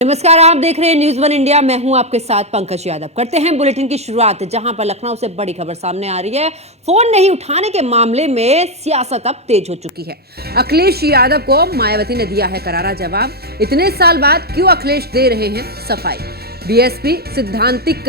नमस्कार, आप देख रहे हैं न्यूज़ वन इंडिया। मैं हूं आपके साथ पंकज यादव। करते हैं बुलेटिन की शुरुआत, जहां पर लखनऊ से बड़ी खबर सामने आ रही है। फोन नहीं उठाने के मामले में सियासत अब तेज हो चुकी है। अखिलेश यादव को मायावती ने दिया है करारा जवाब। इतने साल बाद क्यों अखिलेश दे रहे हैं सफाई? बीएसपी सिद्धांतिक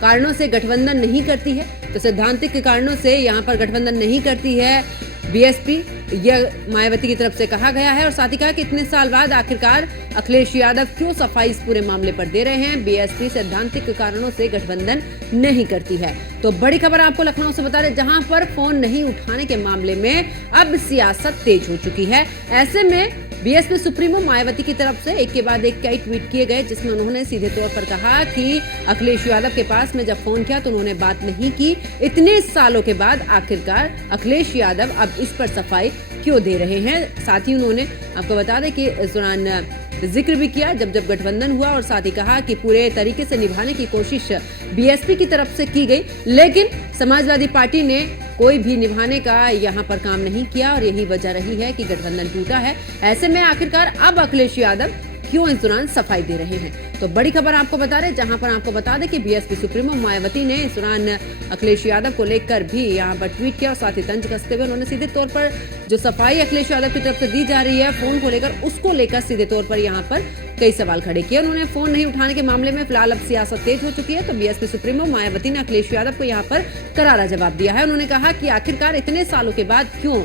कारणों से गठबंधन नहीं करती है, तो सैद्धांतिक कारणों से यहां पर गठबंधन नहीं करती है बीएसपी, यह मायावती की तरफ से कहा गया है। और साथ ही कहा कि इतने साल बाद आखिरकार अखिलेश यादव क्यों सफाई इस पूरे मामले पर दे रहे हैं। बीएसपी सैद्धांतिक कारणों से गठबंधन नहीं करती है। तो बड़ी खबर आपको लखनऊ से बता रहे, जहां पर फोन नहीं उठाने के मामले में अब सियासत तेज हो चुकी है। ऐसे में बीएसपी सुप्रीमो मायावती की तरफ से एक के बाद एक कई ट्वीट किए गए, जिसमें उन्होंने सीधे तौर पर कहा कि अखिलेश यादव के पास में जब फोन किया तो उन्होंने बात नहीं की। इतने सालों के बाद आखिरकार अखिलेश यादव अब इस पर सफाई क्यों दे रहे हैं। साथ ही उन्होंने आपको बता दें कि इस दौरान जिक्र भी किया जब गठबंधन हुआ, और साथ ही कहा कि पूरे तरीके से निभाने की कोशिश बीएसपी की तरफ से की गई, लेकिन समाजवादी पार्टी ने कोई भी निभाने का यहां पर काम नहीं किया, और यही वजह रही है कि गठबंधन टूटा है। ऐसे में आखिरकार अब अखिलेश यादव क्यों इस दौरान सफाई दे रहे हैं, तो बड़ी खबर आपको बता रहे, जहां पर आपको बता दें कि बीएसपी सुप्रीमो मायावती ने इस दौरान अखिलेश यादव को लेकर भी यहां पर ट्वीट किया, और साथ ही तंज कसते हुए उन्होंने सीधे तौर पर जो सफाई अखिलेश यादव की तरफ से दी जा रही है फोन को लेकर, उसको लेकर सीधे तौर पर यहां पर कई सवाल खड़े किए। उन्होंने फोन नहीं उठाने के मामले में फिलहाल अब सियासत तेज हो चुकी है, तो बीएसपी सुप्रीमो मायावती ने अखिलेश यादव को यहां पर करारा जवाब दिया है। उन्होंने कहा कि आखिरकार इतने सालों के बाद क्यों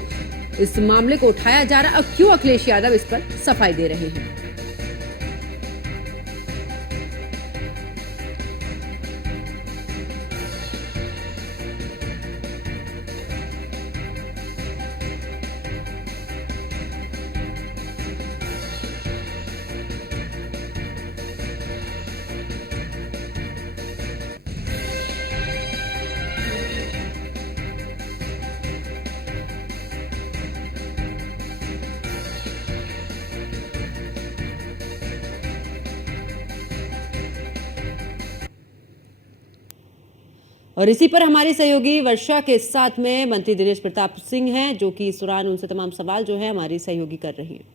इस मामले को उठाया जा रहा है और क्यों अखिलेश यादव इस पर सफाई दे रहे हैं। और इसी पर हमारी सहयोगी वर्षा के साथ में मंत्री दिनेश प्रताप सिंह हैं, जो कि इस दौरान उनसे तमाम सवाल जो है हमारी सहयोगी कर रही हैं।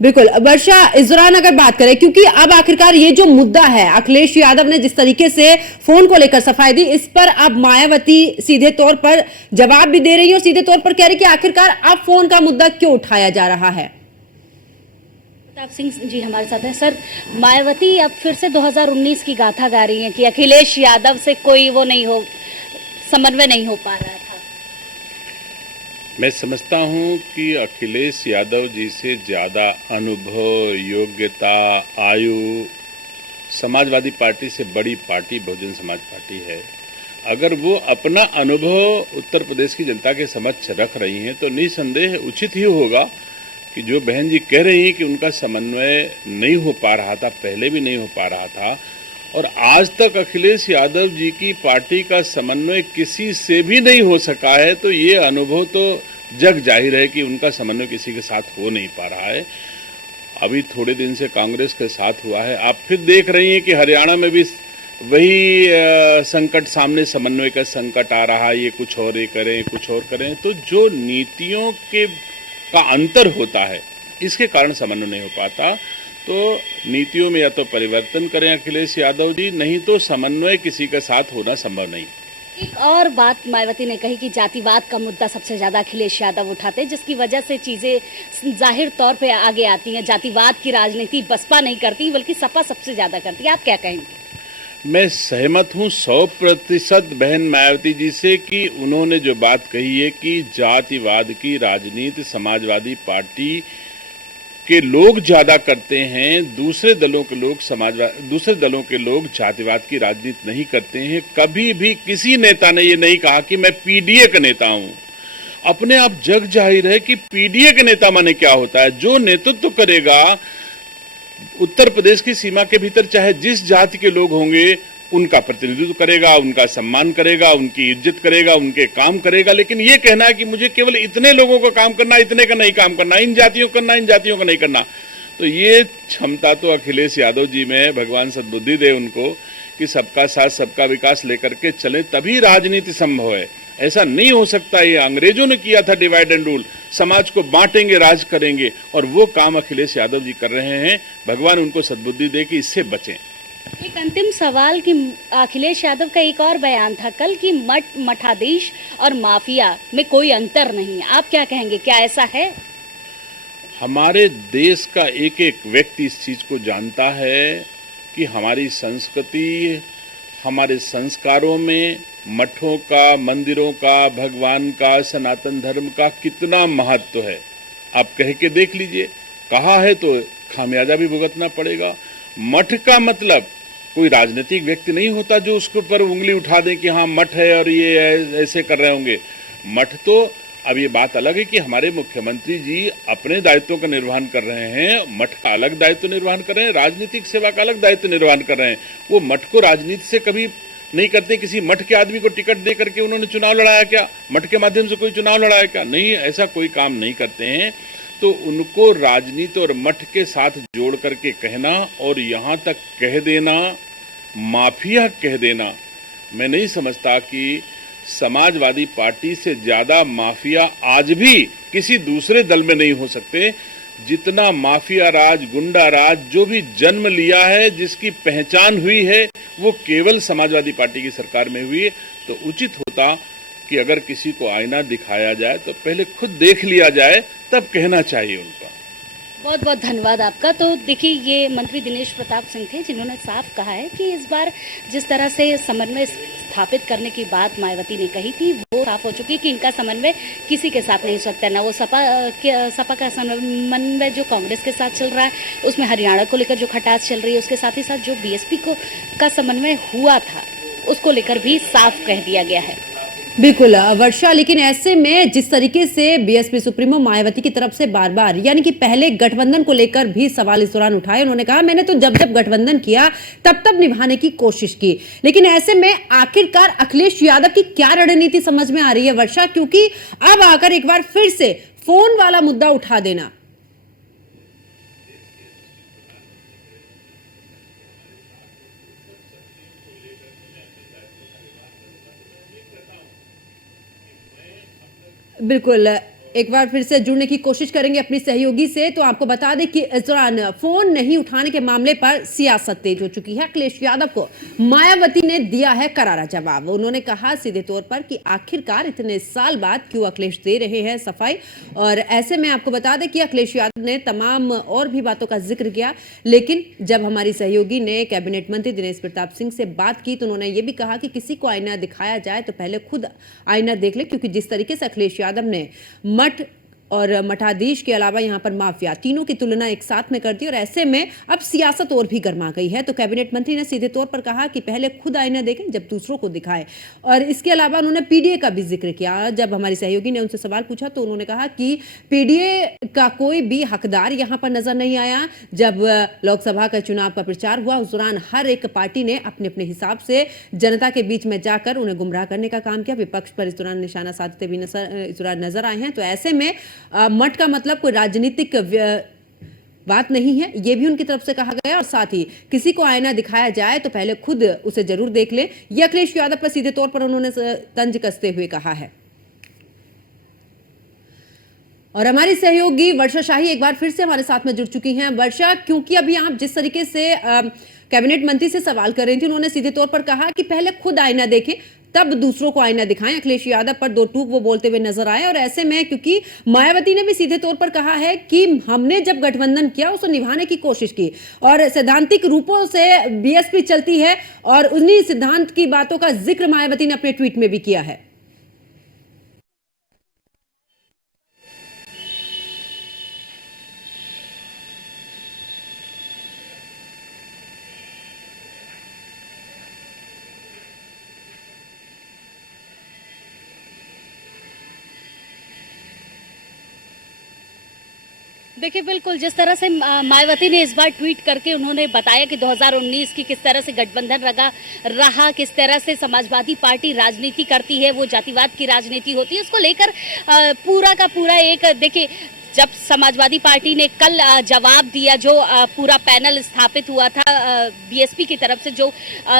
बिल्कुल वर्षा, इस दौरान अगर बात करें, क्योंकि अब आखिरकार ये जो मुद्दा है, अखिलेश यादव ने जिस तरीके से फोन को लेकर सफाई दी, इस पर अब मायावती सीधे तौर पर जवाब भी दे रही है और सीधे तौर पर कह रही कि आखिरकार अब फोन का मुद्दा क्यों उठाया जा रहा है। प्रताप सिंह जी हमारे साथ हैं। सर, मायावती अब फिर से 2019 की गाथा गा रही हैं कि अखिलेश यादव से कोई वो नहीं हो, समन्वय नहीं हो पा रहा था। मैं समझता हूं कि अखिलेश यादव जी से ज़्यादा अनुभव, योग्यता, आयु समाजवादी पार्टी से बड़ी पार्टी बहुजन समाज पार्टी है। अगर वो अपना अनुभव उत्तर प्रदेश की जनता के समक्ष रख रही हैं तो निसंदेह उचित ही होगा कि जो बहन जी कह रही हैं कि उनका समन्वय नहीं हो पा रहा था, पहले भी नहीं हो पा रहा था, और आज तक अखिलेश यादव जी की पार्टी का समन्वय किसी से भी नहीं हो सका है, तो ये अनुभव तो जग जाहिर है कि उनका समन्वय किसी के साथ हो नहीं पा रहा है। अभी थोड़े दिन से कांग्रेस के साथ हुआ है, आप फिर देख रही हैं कि हरियाणा में भी वही संकट सामने, समन्वय का संकट आ रहा है, ये कुछ और ये करें, कुछ और करें। तो जो नीतियों का अंतर होता है, इसके कारण समन्वय नहीं हो पाता। तो नीतियों में या तो परिवर्तन करें अखिलेश यादव जी, नहीं तो समन्वय किसी के साथ होना संभव नहीं। एक और बात मायावती ने कही कि जातिवाद का मुद्दा सबसे ज्यादा अखिलेश यादव उठाते, जिसकी वजह से चीजें जाहिर तौर पे आगे आती हैं। जातिवाद की राजनीति बसपा नहीं करती, बल्कि सपा सबसे ज्यादा करती है। आप क्या कहेंगे? मैं सहमत हूँ 100% बहन मायावती जी से कि उन्होंने जो बात कही है कि जातिवाद की राजनीति समाजवादी पार्टी के लोग ज्यादा करते हैं, दूसरे दलों के लोग जातिवाद की राजनीति नहीं करते हैं। कभी भी किसी नेता ने ये नहीं कहा कि मैं पीडीए का नेता हूँ। अपने आप जग जाहिर है कि पीडीए का नेता माने क्या होता है। जो नेतृत्व करेगा उत्तर प्रदेश की सीमा के भीतर, चाहे जिस जाति के लोग होंगे, उनका प्रतिनिधित्व करेगा, उनका सम्मान करेगा, उनकी इज्जत करेगा, उनके काम करेगा। लेकिन ये कहना है कि मुझे केवल इतने लोगों का काम करना, इतने का नहीं काम करना, इन जातियों का करना, इन जातियों का नहीं करना, तो ये क्षमता तो अखिलेश यादव जी में है। भगवान सद्बुद्धि दे उनको कि सबका साथ सबका विकास लेकर के चले, तभी राजनीति संभव है। ऐसा नहीं हो सकता। ये अंग्रेजों ने किया था डिवाइड एंड रूल, समाज को बांटेंगे, राज करेंगे, और वो काम अखिलेश यादव जी कर रहे हैं। भगवान उनको सद्बुद्धि दे कि इससे बचें। एक अंतिम सवाल कि अखिलेश यादव का एक और बयान था कल कि मठाधीश और माफिया में कोई अंतर नहीं। आप क्या कहेंगे, क्या ऐसा है? हमारे देश का एक एक व्यक्ति इस चीज को जानता है कि हमारी संस्कृति, हमारे संस्कारों में मठों का, मंदिरों का, भगवान का, सनातन धर्म का कितना महत्व है। आप कह के देख लीजिए, कहा है तो खामियाजा भी भुगतना पड़ेगा। मठ का मतलब कोई राजनीतिक व्यक्ति नहीं होता जो उसके ऊपर उंगली उठा दे कि हाँ मठ है और ये ऐसे कर रहे होंगे। मठ तो, अब ये बात अलग है कि हमारे मुख्यमंत्री जी अपने दायित्वों का निर्वहन कर रहे हैं, मठ का अलग दायित्व निर्वहन कर रहे हैं, राजनीतिक सेवा का अलग दायित्व निर्वहन कर रहे हैं। वो मठ को राजनीति से कभी नहीं करते। किसी मठ के आदमी को टिकट दे करके उन्होंने चुनाव लड़ाया क्या? मठ के माध्यम से कोई चुनाव लड़ाया क्या? नहीं, ऐसा कोई काम नहीं करते हैं। तो उनको राजनीति और मठ के साथ जोड़ करके कहना और यहाँ तक कह देना, माफिया कह देना, मैं नहीं समझता कि समाजवादी पार्टी से ज्यादा माफिया आज भी किसी दूसरे दल में नहीं हो सकते। जितना माफिया राज, गुंडा राज जो भी जन्म लिया है, जिसकी पहचान हुई है, वो केवल समाजवादी पार्टी की सरकार में हुई है। तो उचित होता कि अगर किसी को आईना दिखाया जाए तो पहले खुद देख लिया जाए, तब कहना चाहिए उनका। बहुत बहुत धन्यवाद आपका। तो देखिए, ये मंत्री दिनेश प्रताप सिंह थे जिन्होंने साफ कहा है कि इस बार जिस तरह से समन्वय स्थापित करने की बात मायावती ने कही थी, वो साफ हो चुकी है कि इनका समन्वय किसी के साथ नहीं हो सकता। ना वो सपा का समन्वय जो कांग्रेस के साथ चल रहा है, उसमें हरियाणा को लेकर जो खटास चल रही है, उसके साथ ही साथ जो बीएसपी का समन्वय हुआ था, उसको लेकर भी साफ कह दिया गया है। बिल्कुल वर्षा, लेकिन ऐसे में जिस तरीके से बीएसपी सुप्रीमो मायावती की तरफ से बार बार, यानी कि पहले गठबंधन को लेकर भी सवाल इस दौरान उठाए, उन्होंने कहा मैंने तो जब जब गठबंधन किया तब तब निभाने की कोशिश की, लेकिन ऐसे में आखिरकार अखिलेश यादव की क्या रणनीति समझ में आ रही है वर्षा? क्योंकि अब आकर एक बार फिर से फोन वाला मुद्दा उठा देना। बिल्कुल, एक बार फिर से जुड़ने की कोशिश करेंगे अपनी सहयोगी से। तो आपको बता दें कि इस दौरान फोन नहीं उठाने के मामले पर सियासत तेज हो चुकी है। अखिलेश यादव को मायावती ने दिया है करारा जवाब। उन्होंने कहा सीधे तौर पर कि आखिरकार इतने साल बाद क्यों अखिलेश दे रहे हैं सफाई। और ऐसे में आपको बता दें कि अखिलेश यादव ने तमाम और भी बातों का जिक्र किया, लेकिन जब हमारी सहयोगी ने कैबिनेट मंत्री दिनेश प्रताप सिंह से बात की तो उन्होंने ये भी कहा कि किसी को आईना दिखाया जाए तो पहले खुद आईना देख ले, क्योंकि जिस तरीके से अखिलेश यादव ने मठ और मठाधीश के अलावा यहां पर माफिया, तीनों की तुलना एक साथ में कर दी और ऐसे में अब सियासत और भी गर्मा गई है। तो कैबिनेट मंत्री ने सीधे तौर पर कहा कि पहले खुद आईना देखें जब दूसरों को दिखाएं। और इसके अलावा उन्होंने पीडीए का भी जिक्र किया। जब हमारी सहयोगी ने उनसे सवाल पूछा तो उन्होंने कहा कि पीडीए का कोई भी हकदार यहां पर नजर नहीं आया। जब लोकसभा का चुनाव का प्रचार हुआ उस दौरान हर एक पार्टी ने अपने अपने हिसाब से जनता के बीच में जाकर उन्हें गुमराह करने का काम किया। विपक्ष पर इस दौरान निशाना साधते भी इस दौरान नजर आए हैं। तो ऐसे में मठ का मतलब कोई राजनीतिक बात नहीं है, यह भी उनकी तरफ से कहा गया। और साथ ही किसी को आईना दिखाया जाए तो पहले खुद उसे जरूर देख ले, यह अखिलेश यादव पर सीधे तौर पर उन्होंने तंज कसते हुए कहा है। और हमारी सहयोगी वर्षा शाही एक बार फिर से हमारे साथ में जुड़ चुकी हैं। वर्षा, क्योंकि अभी आप जिस तरीके से कैबिनेट मंत्री से सवाल कर रही थी, उन्होंने सीधे तौर पर कहा कि पहले खुद आईना देखें तब दूसरों को आईना दिखाएं। अखिलेश यादव पर दो टूक वो बोलते हुए नजर आए। और ऐसे में क्योंकि मायावती ने भी सीधे तौर पर कहा है कि हमने जब गठबंधन किया उसे निभाने की कोशिश की और सैद्धांतिक रूपों से बीएसपी चलती है और उन्हीं सिद्धांत की बातों का जिक्र मायावती ने अपने ट्वीट में भी किया है। देखिए, बिल्कुल जिस तरह से मायावती ने इस बार ट्वीट करके उन्होंने बताया कि 2019 की किस तरह से गठबंधन रहा, किस तरह से समाजवादी पार्टी राजनीति करती है, वो जातिवाद की राजनीति होती है, उसको लेकर पूरा का पूरा एक देखिए जब समाजवादी पार्टी ने कल जवाब दिया, जो पूरा पैनल स्थापित हुआ था बीएसपी की तरफ से, जो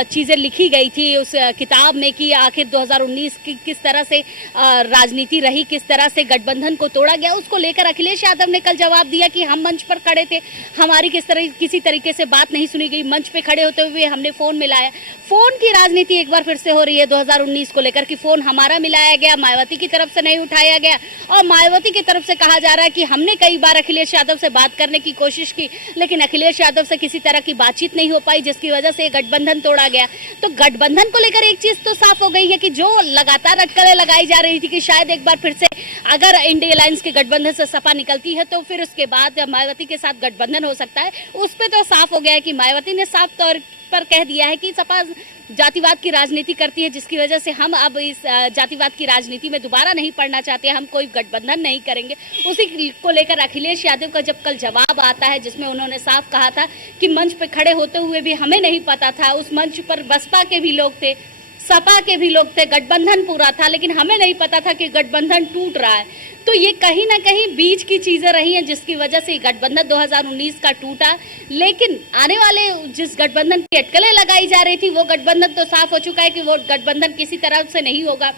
चीज़ें लिखी गई थी उस किताब में कि आखिर 2019 की किस तरह से राजनीति रही, किस तरह से गठबंधन को तोड़ा गया, उसको लेकर अखिलेश यादव ने कल जवाब दिया कि हम मंच पर खड़े थे, हमारी किसी तरीके से बात नहीं सुनी गई, मंच पे खड़े होते हुए हमने फ़ोन मिलाया। फ़ोन की राजनीति एक बार फिर से हो रही है 2019 को लेकर कि फ़ोन हमारा मिलाया गया, मायावती की तरफ से नहीं उठाया गया, और मायावती की तरफ से कहा जा रहा है कि हमने कई बार अखिलेश यादव से बात करने की कोशिश की, लेकिन अखिलेश यादव से किसी तरह की बातचीत नहीं हो पाई, जिसकी वजह से गठबंधन तोड़ा गया। तो गठबंधन को लेकर एक चीज तो साफ हो गई है कि जो लगातार अटकलें लगाई जा रही थी कि शायद एक बार फिर से अगर इंडिया अलायंस के गठबंधन से सपा निकलती है तो फिर उसके बाद मायावती के साथ गठबंधन हो सकता है, उस पर तो साफ हो गया है कि मायावती ने साफ तौर पर कह दिया है कि सपा जातिवाद की राजनीति करती है, जिसकी वजह से हम अब इस जातिवाद की राजनीति में दोबारा नहीं पड़ना चाहते, हम कोई गठबंधन नहीं करेंगे। उसी को लेकर अखिलेश यादव का जब कल जवाब आता है, जिसमें उन्होंने साफ कहा था कि मंच पे खड़े होते हुए भी हमें नहीं पता था, उस मंच पर बसपा के भी लोग थे, सपा के भी लोग थे, गठबंधन पूरा था, लेकिन हमें नहीं पता था कि गठबंधन टूट रहा है। तो ये कहीं ना कहीं बीच की चीजें रही हैं, जिसकी वजह से गठबंधन 2019 का टूटा। लेकिन आने वाले जिस गठबंधन की अटकलें लगाई जा रही थी, वो गठबंधन तो साफ हो चुका है कि वो गठबंधन किसी तरह से नहीं होगा।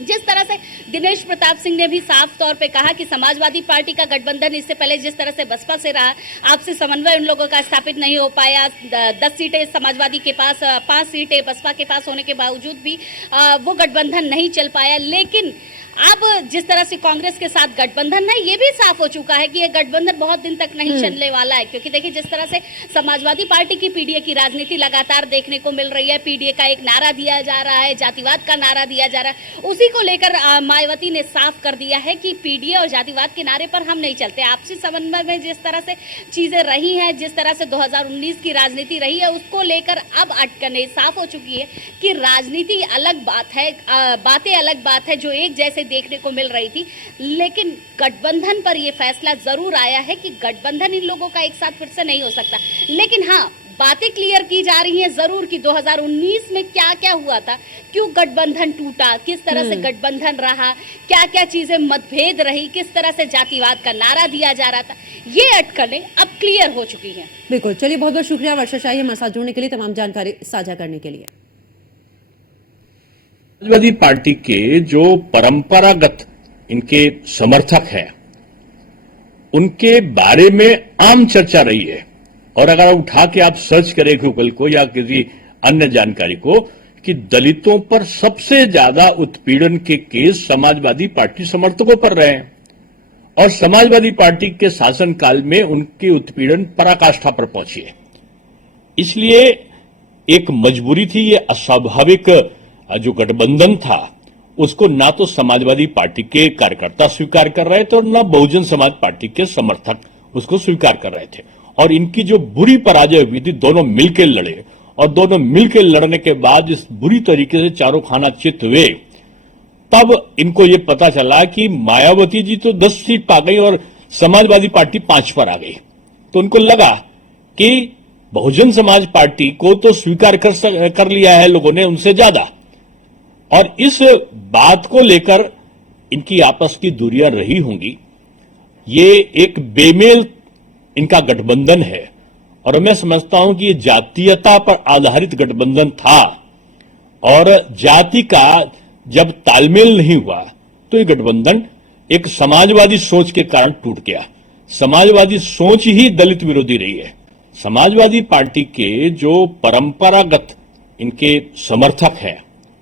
जिस तरह से दिनेश प्रताप सिंह ने भी साफ तौर पे कहा कि समाजवादी पार्टी का गठबंधन इससे पहले जिस तरह से बसपा से रहा, आपसे समन्वय उन लोगों का स्थापित नहीं हो पाया, 10 सीटें समाजवादी के पास, 5 सीटें बसपा के पास होने के बावजूद भी वो गठबंधन नहीं चल पाया। लेकिन अब जिस तरह से कांग्रेस के साथ गठबंधन है, ये भी साफ हो चुका है कि ये गठबंधन बहुत दिन तक नहीं चलने वाला है, क्योंकि देखिए जिस तरह से समाजवादी पार्टी की पीडीए की राजनीति लगातार देखने को मिल रही है, पीडीए का एक नारा दिया जा रहा है, जातिवाद का नारा दिया जा रहा है, उसी को लेकर मायावती ने साफ कर दिया है कि पीडीए और जातिवाद के नारे पर हम नहीं चलते। आपसी समन्वय में जिस तरह से चीजें रही हैं, जिस तरह से 2019 की राजनीति रही है, उसको लेकर अब अटकलें साफ हो चुकी है कि राजनीति अलग बात है, बातें अलग बात है, जो एक जैसे देखने को मिल रही थी। लेकिन गठबंधन पर यह फैसला जरूर आया है कि गठबंधन इन लोगों का एक साथ फिर से नहीं हो सकता। लेकिन हाँ, बातें क्लियर की जा रही हैं जरूर कि 2019 में क्या क्या हुआ था, क्यों गठबंधन टूटा, किस तरह से गठबंधन रहा, क्या क्या चीजें मतभेद रही, किस तरह से जातिवाद का नारा दिया जा रहा था, ये अटकलें अब क्लियर हो चुकी हैं। बिल्कुल, चलिए बहुत बहुत शुक्रिया वर्षा शाही हमारे साथ जुड़ने के लिए, तमाम जानकारी साझा करने के लिए। समाजवादी पार्टी के जो परंपरागत इनके समर्थक हैं, उनके बारे में आम चर्चा रही है, और अगर उठा के आप सर्च करें गूगल को या किसी अन्य जानकारी को, कि दलितों पर सबसे ज्यादा उत्पीड़न के केस समाजवादी पार्टी समर्थकों पर रहे हैं, और समाजवादी पार्टी के शासनकाल में उनके उत्पीड़न पराकाष्ठा पर पहुंची है। इसलिए एक मजबूरी थी, ये अस्वाभाविक जो गठबंधन था उसको ना तो समाजवादी पार्टी के कार्यकर्ता स्वीकार कर रहे थे और ना बहुजन समाज पार्टी के समर्थक उसको स्वीकार कर रहे थे, और इनकी जो बुरी पराजय हुई थी, दोनों मिलकर लड़े, और दोनों मिलकर लड़ने के बाद इस बुरी तरीके से चारों खाना चित हुए, तब इनको ये पता चला कि मायावती जी तो 10 सीट पा गई और समाजवादी पार्टी 5 पर आ गई। तो उनको लगा कि बहुजन समाज पार्टी को तो स्वीकार कर लिया है लोगों ने उनसे ज्यादा, और इस बात को लेकर इनकी आपस की दूरियां रही होंगी। ये एक बेमेल इनका गठबंधन है, और मैं समझता हूं कि ये जातीयता पर आधारित गठबंधन था, और जाति का जब तालमेल नहीं हुआ तो ये गठबंधन एक समाजवादी सोच के कारण टूट गया। समाजवादी सोच ही दलित विरोधी रही है। समाजवादी पार्टी के जो परंपरागत इनके समर्थक हैं,